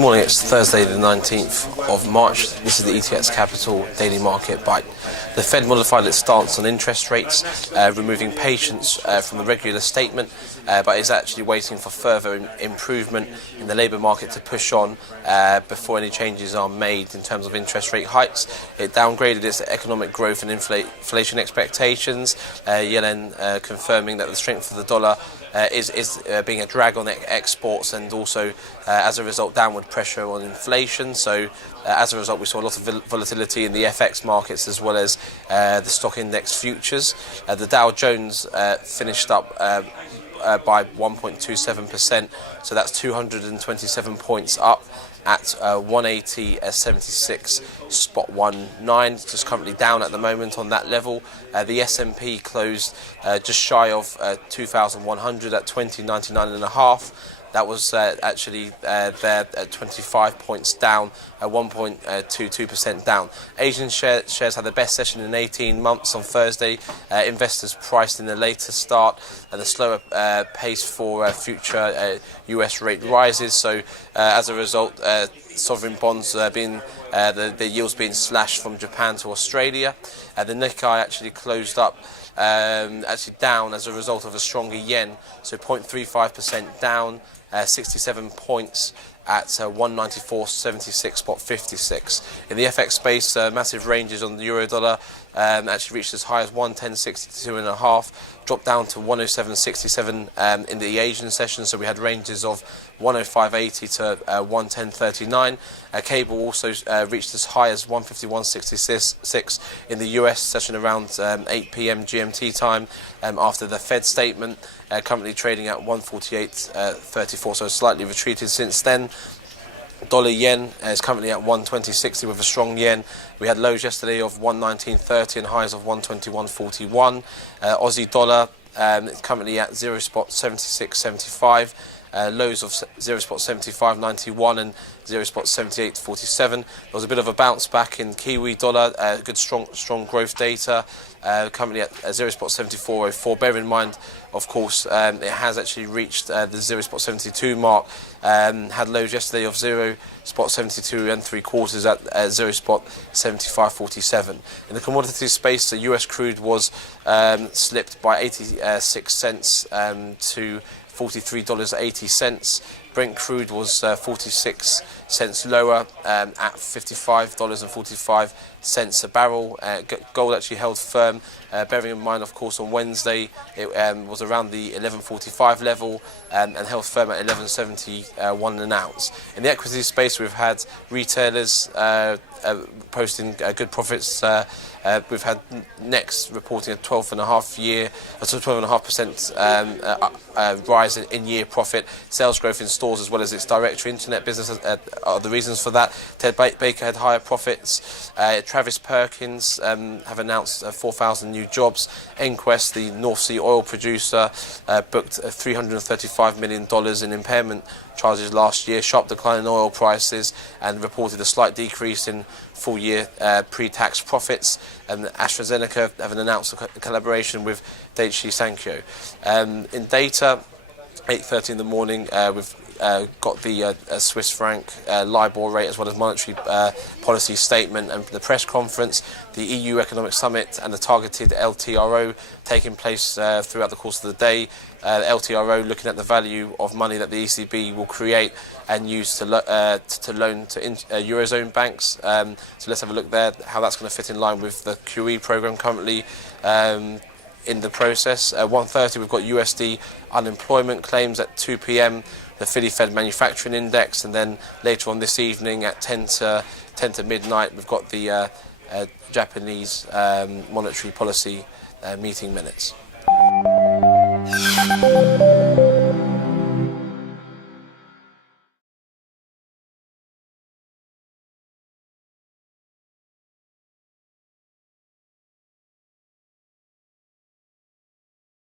Good morning, it's Thursday the 19th of March. This is the ETX Capital Daily Market Bite. The Fed modified its stance on interest rates, removing patience from the regular statement, but is actually waiting for further improvement in the labour market to push on before any changes are made in terms of interest rate hikes. It downgraded its economic growth and inflation expectations, Yellen confirming that the strength of the dollar is being a drag on exports, and also as a result downward pressure on inflation. So as a result, we saw a lot of volatility in the FX markets as well as the stock index futures. The Dow Jones finished up by 1.27%, so that's 227 points up at 180.76.19. Just currently down at the moment on that level. The S&P closed just shy of 2,100 at 2099.5. That was actually there at 25 points down, 1.22% down. Asian shares had the best session in 18 months on Thursday. Investors priced in the later start and the slower pace for future US rate rises. So as a result, sovereign bonds being the yields being slashed from Japan to Australia. The Nikkei actually closed up actually down as a result of a stronger yen, so 0.35% down, 67 points at 194.76.56. In the FX space, massive ranges on the euro dollar actually reached as high as 110.62.5, dropped down to 107.67 in the Asian session, so we had ranges of 105.80 to 110.39. Cable also reached as high as 151.66 in the US session around 8 p.m. GMT time after the Fed statement, currently trading at 148.34, so slightly retreated since then. Dollar yen is currently at 120.60 with a strong yen. We had lows yesterday of 119.30 and highs of 121.41. Aussie dollar is currently at 0.7675. Lows of 0.7591 and 0.7847. There was a bit of a bounce back in Kiwi dollar, good strong growth data, currently at 0.7404. Bear in mind, of course, it has actually reached the 0.72 mark. Had lows yesterday of 0.72 and 3/4 at 0.7547. In the commodity space, the US crude was slipped by 86 cents to $43.80. Brent crude was 46 cents lower at $55.45 a barrel. Gold actually held firm, bearing in mind, of course, on Wednesday it was around the 11.45 level and held firm at 11.71 an ounce. In the equity space, we've had retailers posting good profits. We've had Next reporting a 12.5% rise in year profit. Sales growth in stores as well as its direct-to-internet business are the reasons for that. Ted Baker had higher profits. Travis Perkins have announced 4,000 new jobs. Enquest, the North Sea oil producer, booked $335 million in impairment charges last year. Sharp decline in oil prices and reported a slight decrease in full-year pre-tax profits. And AstraZeneca have announced a collaboration with Daiichi Sankyo. In data, 8:30 in the morning, we've got the Swiss franc LIBOR rate as well as monetary policy statement and the press conference, the EU Economic Summit and the targeted LTRO taking place throughout the course of the day. LTRO looking at the value of money that the ECB will create and use to loan to Eurozone banks. So let's have a look there, how that's going to fit in line with the QE program currently in the process. 1:30 we've got USD unemployment claims at 2 p.m, the Philly Fed manufacturing index, and then later on this evening at 10 to midnight we've got the Japanese monetary policy meeting minutes.